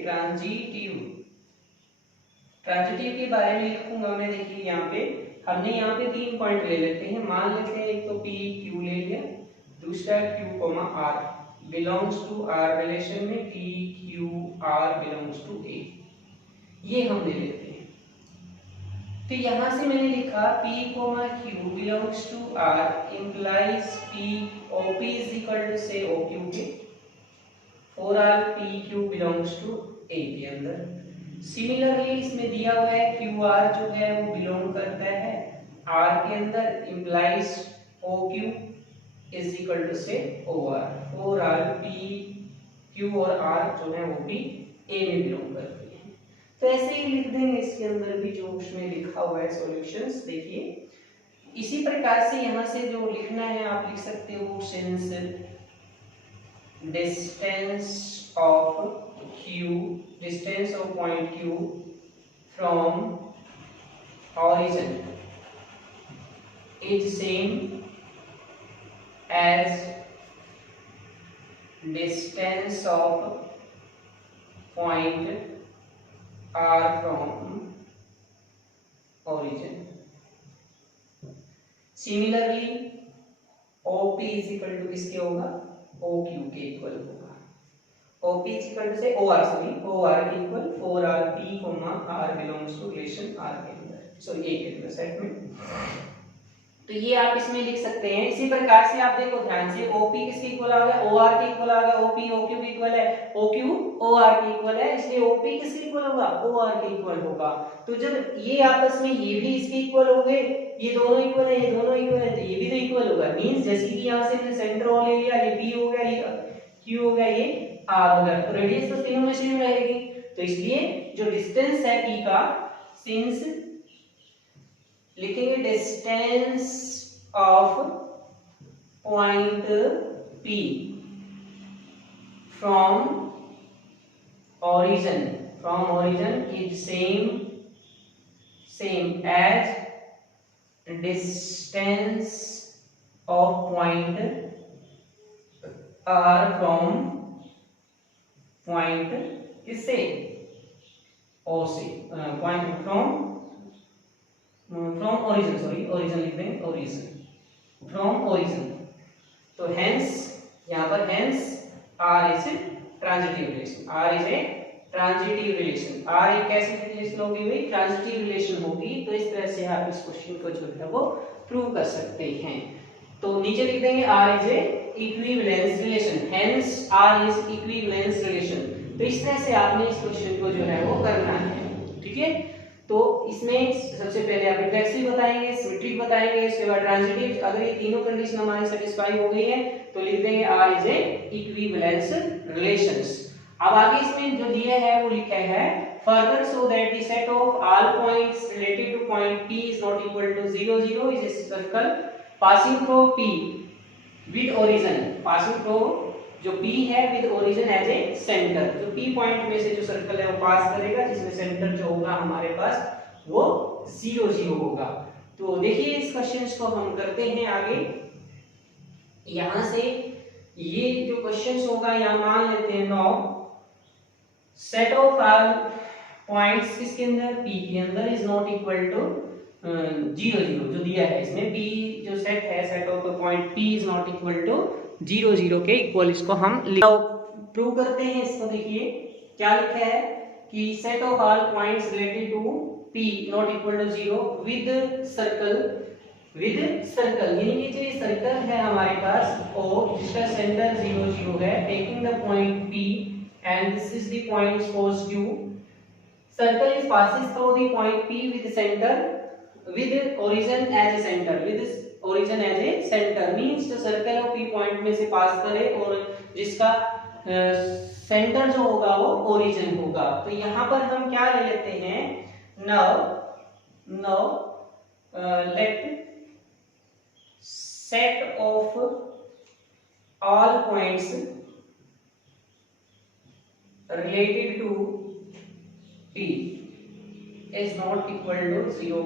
ट्रांजिटिव के बारे में लिखूंगा मैं। देखिए यहाँ पे हमने यहाँ पे 3 पॉइंट ले लेते हैं, मान लेते हैं एक तो P Q ले लिया, दूसरा Q, R belongs to R relation में P Q R belongs to A, ये हम ले लेते हैं। तो यहाँ से मैंने लिखा P, Q belongs to R implies P OP is equal to say OQ के, for all P Q belongs to A के अंदर। सिमिलरली इसमें दिया हुआ है QR जो है वो बिलोंग करता है R के अंदर, implies OQ is equal to say OR, for all P Q और R जो है वो भी A में बिलोंग करती है। तो ऐसे ही लिख देंगे इसके अंदर भी जो उसमें लिखा हुआ है सॉल्यूशंस। देखिए इसी प्रकार से यहाँ से जो लिखना है आप लिख सकते हो, since distance of Q, distance of point Q from origin is same as distance of point R from origin. Similarly OP is equal to किसके होगा, OQ के इक्वल होगा। OP is equal to say OR, sorry OR के equal, for R P, R belongs to relation R के अंदर, सॉरी A के अंदर सेट में। तो ये आप इसमें लिख सकते हैं। इसी प्रकार से आप देखो ध्यान से, OP किसके इक्वल आ गया, OR के इक्वल आ गया, OP OQ के इक्वल है, OQ OR के इक्वल है, इसलिए OP किसके इक्वल होगा, OR के इक्वल होगा। तो जब ये आपस में ये भी इसके इक्वल हो गए, ये दोनों इक्वल है, ये दोनों इक्वल है, तो ये भी तो इक्वल होगा। मींस जैसे कि यहाँ से हमने सेंटर और ले लिया, ये P हो गया, ये Q हो गया, ये R हो गया, तो रेडियस तो तीनों में सेम रहेगी। तो इसलिए जो डिस्टेंस है P का, सिंस लिखेंगे distance of point P from origin is same as distance of point R from point किससे, O से, point from origin, sorry origin लिख देंगे, origin from origin। तो hence यहाँ पर hence R is a transitive relation, R is a transitive relation, R एक कैसी रिलेशन होगी भाई, ट्रांजिटिव रिलेशन होगी। तो इस तरह से आप इस क्वेश्चन को जो है वो प्रूव कर सकते हैं। तो नीचे लिख देंगे R is a equivalence relation, hence R is equivalence relation। तो इस तरह से आपने इस क्वेश्चन को जो है वो करना है, ठीक है। तो इसमें सबसे पहले आप रिफ्लेक्सिव बताएंगे, सिमेट्रिक बताएंगे, उसके बाद ट्रांजिटिव। अगर ये तीनों कंडीशन हमारी सेटिस्फाई हो गई है तो लिख देंगे R is a equivalence relations। अब आगे इसमें जो दिया है वो लिखा है further show that the set of all points related to point P is not equal to 0 0 is a circle passing through P with origin, passing through जो P है with origin as a center। जो P पॉइंट में से जो सर्कल है वो पास करेगा, जिसमें सेंटर जो होगा हमारे पास वो 0 0 होगा। तो देखिए इस क्वेश्चंस को हम करते हैं आगे। यहां से ये जो क्वेश्चंस होगा यहाँ मान लेते हैं 9 सेट ऑफ ऑल पॉइंट्स किसके अंदर, P के अंदर इज नॉट इक्वल टू 0 0 जो दिया है इसमें। P जो सेट है, set of the point P is not equal to 0 0 के इक्वल, इसको हम प्रूव करते हैं। इसको देखिए क्या लिखा है कि set of all points related to P not equal to 0 with circle यानी कि जो सर्कल है हमारे पास O जिसका सेंटर 0 0 है, taking the point P and this is the point suppose Q, circle is passes through the point P with center with origin as a center, with origin as a center means जो सर्कल है P पॉइंट में से पास करे और जिसका सेंटर जो होगा वो ओरिजिन होगा। तो यहाँ पर हम क्या ले लेते हैं, now let set of all points related to P is not equal to 0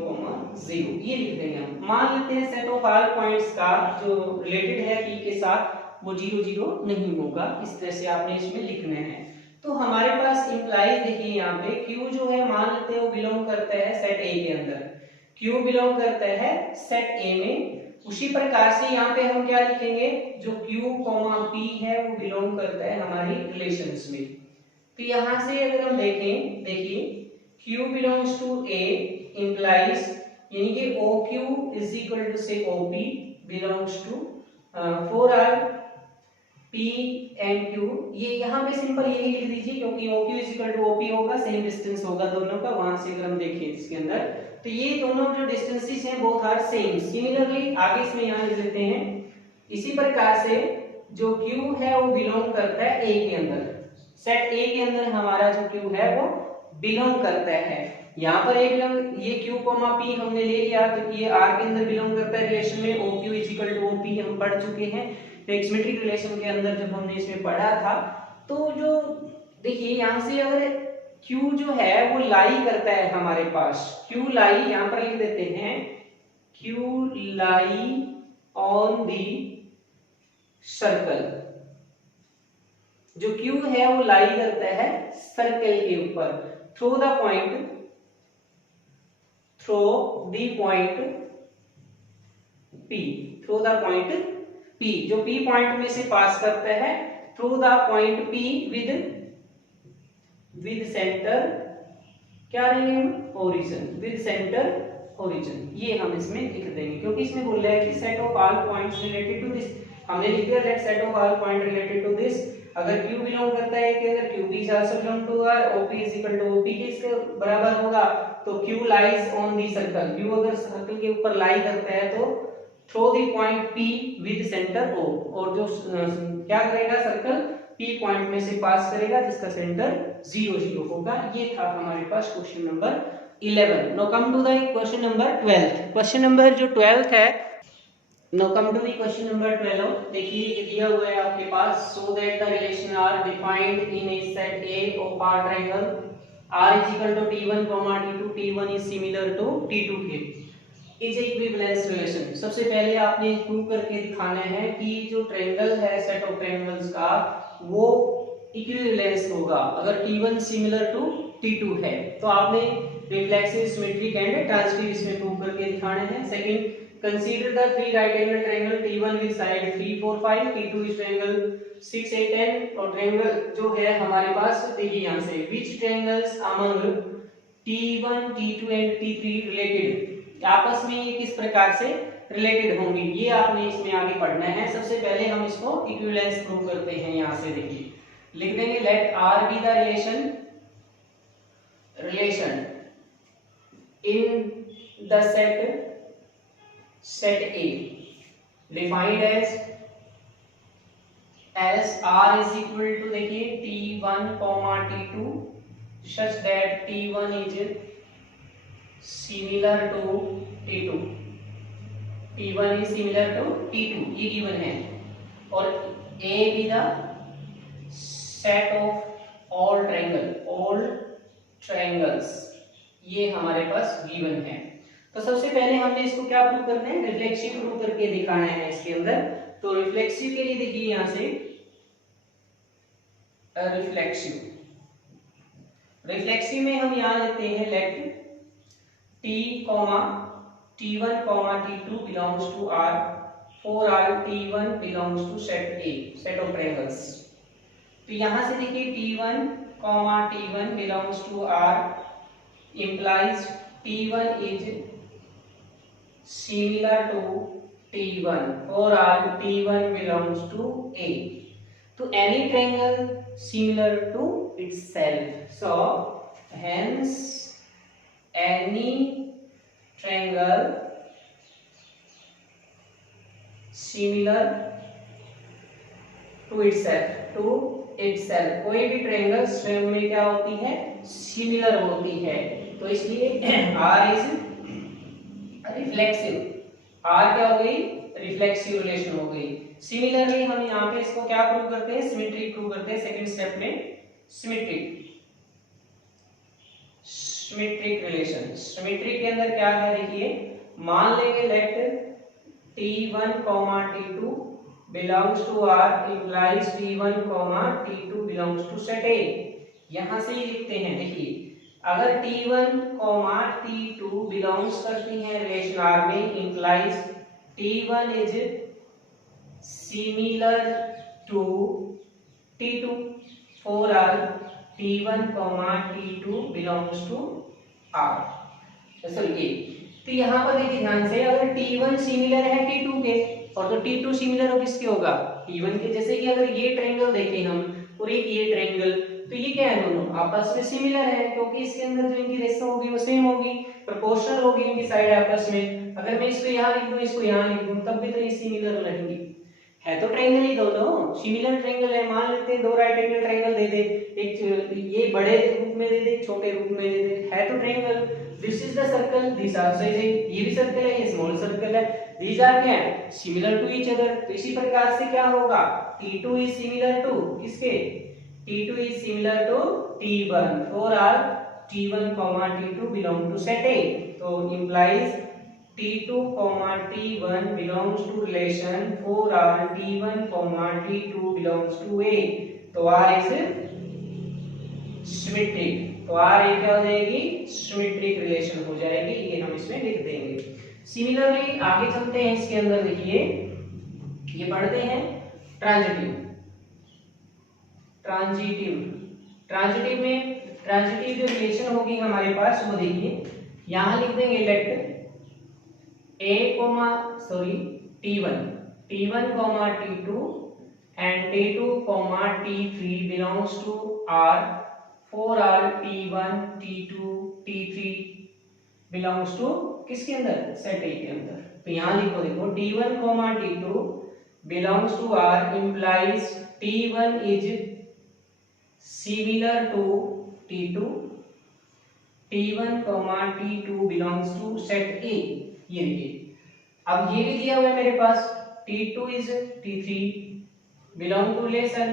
0, ये लिख देंगे हम। मान लेते हैं सेट ऑफ ऑल पॉइंट्स का जो रिलेटेड है P के साथ वो 0 0 नहीं होगा, इस तरह से आपने इसमें लिखना है। तो हमारे पास इंप्लाइज देखिए यहाँ पे Q जो है मान लेते हैं वो बिलोंग करता है सेट A के अंदर, Q बिलोंग करता है सेट A में। उसी प्रकार से यहाँ पे हम क्या लिखेंगे, जो Q, P है वो बिलोंग करता है हमारी रिलेशंस में। तो यहाँ से अगर हम देखें, देखिए Q belongs to A implies यानी कि OQ इज इक्वल टू से OP belongs to 4R P and Q। ये यहाँ पे सिंपल यही लिख दीजिए क्योंकि OQ is equal to OP होगा, सेम डिस्टेंस होगा दोनों का। वहां से अगर हम देखें इसके अंदर तो ये दोनों जो डिस्टेंसेस हैं बोथ आर सेम। सिमिलरली आगे इसमें यहाँ लिख लेते हैं, इसी प्रकार से जो Q है वो बिलोंग करता है A के अंदर, सेट A के अंदर हमारा जो Q है वो बिलोंग करता है। यहाँ पर एक ये Q, P हमने ले लिया तो ये R के अंदर बिलोंग करता है रिलेशन में। OQ is equal to OP हम पढ़ चुके हैं सिमेट्रिक रिलेशन के अंदर जब हमने इसमें पढ़ा था। तो जो देखिए यहाँ से अगर Q जो है वो लाई करता है हमारे पास, Q लाई यहाँ पर लिख देते हैं, Q lie on the circle. जो Q है वो लाई करता है सर्कल के ऊपर, through the point P, through the point P, जो P पॉइंट में से पास करता है through the point P with centre क्या रहेगा, ओरिजिन, विद सेंटर ओरिजिन। ये हम इसमें लिख देंगे क्योंकि इसमें बोल रहा है कि set of all points related to this. हमने लिख दिया let set of all point related to this. अगर Q बिलोंग करता है कि अगर QP is also belong to R, OP is equal to OP के इसके बराबर होगा, तो Q lies on the circle. Q अगर सर्कल के ऊपर लाई करता है तो through the point P with centre O, और जो क्या करेगा सर्कल P पॉइंट में से पास करेगा जिसका सेंटर 0 0 होगा। ये था हमारे पास question number 11। Now come to the question number 12। Question number जो 12 है, now come to the question number 12। देखिए ये दिया हुआ है आपके पास, so that the relation are defined in a set A of R triangle R is equal to T1, T2, T1 is similar to T2 के इज इक्विवेलेंस रिलेशन। सबसे पहले आपने प्रूव करके दिखाना है कि जो ट्रायंगल है सेट ऑफ ट्रायंगल्स का वो इक्विवेलेंस होगा अगर T1 सिमिलर टू T2 है। तो आपने रिफ्लेक्सिव, सिमेट्रिक एंड ट्रांजिटिव इसमें प्रूव करके दिखाने हैं। Second, consider the three right angle triangle T1 with side 3 4 5, T2 is triangle 6 8 10। और ट्रायंगल जो है हमारे पास देखिए यहां से which triangles among T1 T2 and T3 related, आपस में ये किस प्रकार से रिलेटेड होंगी, ये आपने इसमें आगे पढ़ना है। सबसे पहले हम इसको इक्विवेलेंस प्रूव करते हैं। यहां से देखिए लिख देंगे let R be the relation in the set A defined as R is equal to देखिए T1, T2 such that T1 is similar to T2, T1 is similar to T2, ये गिवन है। और A be the set of all triangles, ये हमारे पास गिवन है। तो सबसे पहले हमने इसको क्या प्रूव करना है, रिफ्लेक्सिव प्रूव करके दिखाना है इसके अंदर। तो रिफ्लेक्सिव के लिए देखिए यहां से रिफ्लेक्सिव में हम यहां लेते हैं late T1, T2 belongs to R, for R T1 belongs to set A, set of triangles। तो यहां से देखिए T1, T1 belongs to R implies T1 is similar to T1, for R T1 belongs to A। तो any triangle similar to itself, so hence any triangle similar to itself, कोई भी ट्रायंगल स्वयं में क्या होती है, सिमिलर होती है। तो इसलिए R इज रिफ्लेक्सिव, R क्या हो गई, रिफ्लेक्सिव रिलेशन हो गई। सिमिलरली हम यहाँ पे इसको क्या प्रूव करते हैं, सिमेट्रिक प्रूव करते हैं। सेकंड स्टेप में सिमेट्रिक रिलेशन, सिमेट्रिक के अंदर क्या है देखिए, मान लेंगे late T1, T2 belongs to R implies T1, T2 belongs to set A। यहां से ही लिखते हैं, देखिए अगर T1, T2 belongs करती हैं रिलेशन R में, implies T1 is similar to T2 for R T1, T2 belongs to R। चलिए तो यहाँ पर देखिए ध्यान से, अगर T1 सिमिलर है T2 के और तो T2 सिमिलर हो किसके होगा, T1 के। जैसे कि अगर ये ट्रायंगल देखें हम और एक ये ट्रायंगल, तो ये क्या है, दोनों आपस में सिमिलर है क्योंकि इसके अंदर जो इनकी रेशो होगी वो सेम होगी, प्रोपोर्शनल होगी इनकी साइड आपस में। अगर मैं इसको यहाँ लिख दूं, इसको यहाँ लिख दूं, तब भी तो ये सिमिलर रहेंगी। है तो ट्रायंगल ही दोनों, सिमिलर ट्रायंगल है। मान लेते हैं दो राइट एंगल ट्रायंगल दे दे, एक ये बड़े रूप में दे दे, छोटे रूप में दे दे, है तो triangle. This is the circle, this also is, ये भी सर्कल है, ये स्मॉल सर्कल है, दीज आर क्या है, सिमिलर टू ईच अदर। तो इसी प्रकार से क्या होगा, T2 इज सिमिलर टू किसके, T2 is similar to T1 for all T1, T2 belong to set A। तो implies T2, T1 belongs to relation for all T1, T2 belongs to A। तो R is symmetric। तो R एक क्या हो जाएगी, सिमेट्रिक रिलेशन हो जाएगी, ये हम इसमें लिख देंगे। सिमिलरली आगे चलते हैं, इसके अंदर देखिए ये पढ़ते हैं ट्रांजिटिव। ट्रांजिटिव में ट्रांजिटिव जो रिलेशन होगी हमारे पास वो देखिए यहां लिख देंगे, late T1 T2 and T2, T3 belongs to R for all T1, T2, T3 belongs to किसके अंदर, सेट A के अंदर। तो यहां लिखो, देखो T1, T2 belongs to R implies T1 is similar to T2, T1, T2 belongs to set A। ये देखिए अब ये भी दिया हुआ है मेरे पास, T2 is T3 belong to relation,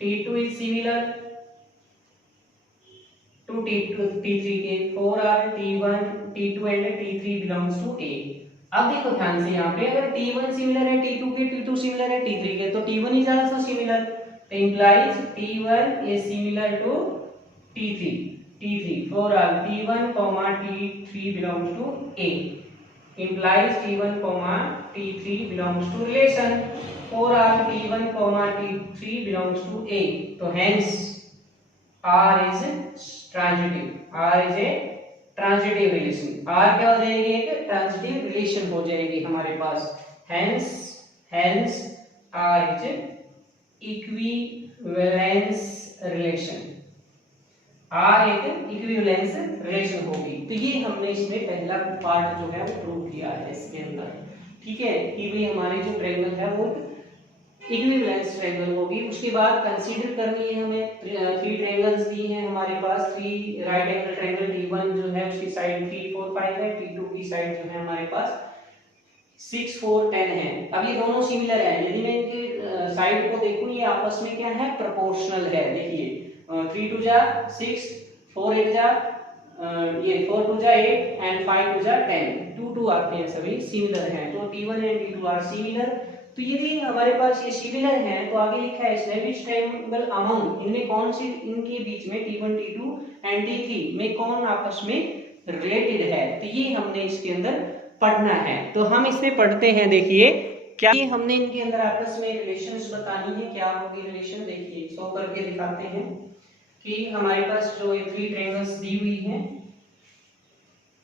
T2 is similar to T3 के, for all T1, T2 and T3 belongs to A। अब देखो ध्यान से, यहाँ पे अगर T1 सिमिलर है T2 के, T2 सिमिलर है T3 के, तो T1 is also similar, तो implies T1 is similar to T3 for all T1, T3 belongs to A। implies T1, T3 belongs to relation for all T1, T3 belongs to A। तो hence R is transitive, R is a transitive relation. R क्या हो जाएगी, एक ट्रांजिटिव रिलेशन हो जाएगी हमारे पास। hence R is equivalence relation, R एक इक्विवेलेंस रिलेशन होगी। तो ये हमने इसमें पहला पार्ट जो है वो प्रूव किया है इसके अंदर, ठीक है, कि भाई हमारे जो ट्रायंगल है वो इक्विवेलेंस ट्रायंगल होगी। उसके बाद कंसीडर करनी है हमें, थ्री ट्रायंगल्स दी हैं हमारे पास, three right angle triangle, T1 जो है उसकी साइड 3, 4, 5 है, T2 की साइड जो है हमारे पास 6, 4, 10 है। अब ये दोनों सिमिलर है, यदि मैं इनके साइड को देखूं ये आपस में क्या है, प्रोपोर्शनल है। देखिए 3 2 जा 6, 4 8 जा ये 4 2 जा 8 एंड 5 2 जा 10, 2 2 आते हैं, सभी सिमिलर हैं। तो T1 and T2 are similar. तो यदि हमारे पास ये सिमिलर हैं तो आगे लिखा है इसने विच ट्रायंगल अमंग, इनमें कौन सी, इनके बीच में T1, T2 एंड T3 में कौन आपस में रिलेटेड है, तो ये हमने इसके अंदर पढ़ना है। तो हम इसमें पढ़ते हैं, देखिए क्या ये हमने इनके अंदर आपस में रिलेशंस बतानी है, क्या होगी रिलेशन। देखिए शो करके दिखाते हैं कि हमारे पास जो ये थ्री ट्रायंगल्स दी हुई हैं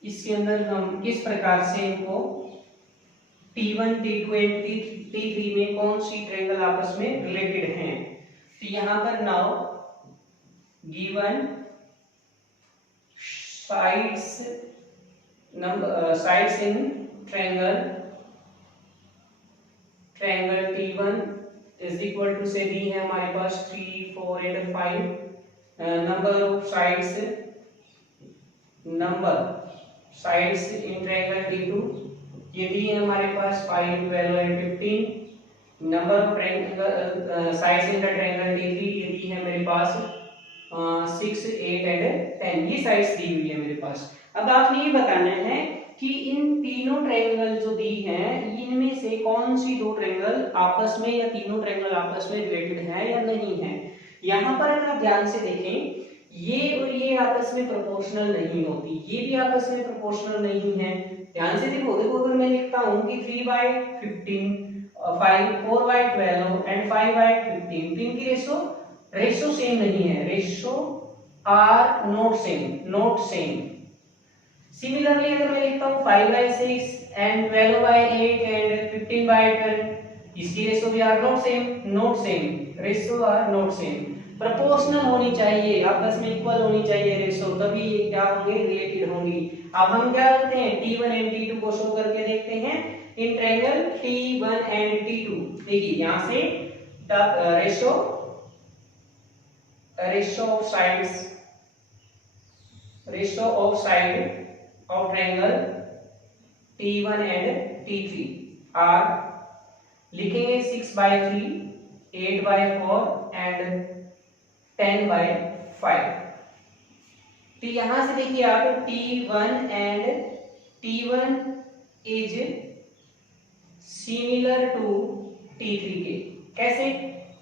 इसके अंदर हम किस प्रकार से इनको T1, T2 एंड T3 में कौन सी ट्रायंगल आपस में रिलेटेड हैं। तो यहां पर now given sides in triangle T1 is equal to से दी है हमारे पास 3, 4 and 5। number of sides in triangle T2 ये दी है हमारे पास 5, 12 and 15। number of sides in the triangle T3 ये दी है मेरे पास 6, 8 and 10, ये साइड्स दी हुई है मेरे पास। अब आपने ये बताना है कि इन तीनों ट्रायंगल जो दी हैं इनमें से कौन सी दो ट्रायंगल आपस में या तीनों ट्रायंगल आपस में रिलेटेड है या नहीं है। यहाँ पर अगर आप ध्यान से देखें ये और ये आपस में प्रोपोर्शनल नहीं होती, ये भी आपस में प्रोपोर्शनल नहीं है। ध्यान से देखो अगर मैं लिखता हूं कि 3/15 4/12 एंड 5/15 तो इनकी रेशो सेम नहीं है, ratio are not same. Similarly अगर मैं लिखता हूँ 5/6 एंड 12/8 एंड 15/12 इसकी रेशो भी are not same, ratio are not same. Proportional होनी चाहिए, आपस में इक्वल होनी चाहिए रेशो, तभी ये क्या होंगे, रिलेटेड होंगी। अब हम क्या करते हैं T1 एंड T2 को शो करके देखते हैं in triangle T1 and T2। देखिए यहां से ratio of side of triangle T1 and T3 are लिखेंगे 6/3, 8/4 and 10/5। तो यहां से देखिए आप T1 is similar to T3 के कैसे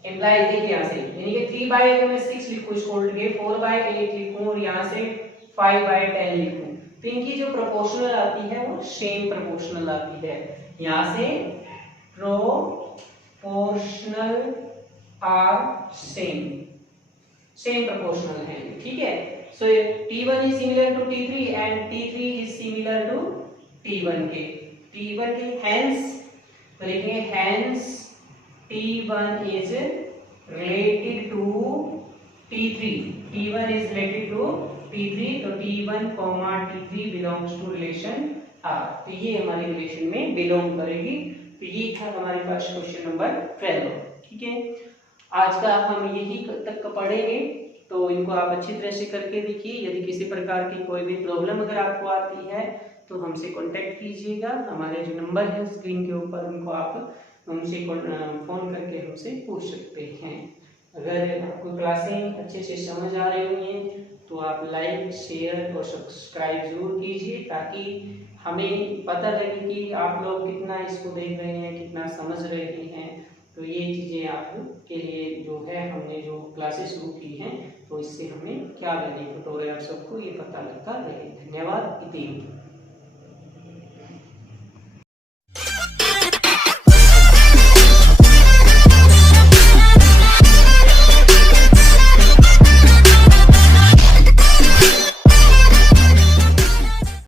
इम्प्लाइज देखिए यहां से, यानी कि 3/6 मैं 6 लिखूं इसको उल्ट के, 4/8 लिखूं और यहां से 5/10 लिखूं, तो इनकी जो प्रोपोर्शनल आती है वो सेम प्रोपोर्शनल आती है। यहां से प्रोपोर्शनल आर सेम प्रोपोर्शनल है, ठीक है। So T1 is similar to T3 and T3 is similar to T1 के हेंस तो लिखेंगे hence T1 is related to T3, T1 is related to T3, तो T1, T3 belongs to relation R, तो ये हमारे रिलेशन में बिलोंग करेगी। तो ये था हमारे पास क्वेश्चन नंबर 12, ठीक है। आज का हम यही तक पढ़ेंगे, तो इनको आप अच्छी तरह से करके देखिए। यदि किसी प्रकार की कोई भी प्रॉब्लम अगर आपको आती है तो हमसे कांटेक्ट कीजिएगा, हमारे जो नंबर है स्क्रीन के ऊपर उनको आप हमसे फोन करके हमसे पूछ सकते हैं। अगर आपको क्लासें अच्छे से समझ आ रही हैं तो आप लाइक शेयर और सब्सक्राइब जरूर कीजिए, ताकि हमें पता लगे कि आप लोग कितना इसको देख रहे हैं, कितना समझ रहे हैं। तो ये चीज़ें आपके लिए जो है हमने जो क्लासेस शुरू की हैं तो इससे हमें क्या बेनिफिट हो रहा है आप सबको ये पता लगता रहे। धन्यवाद। इतना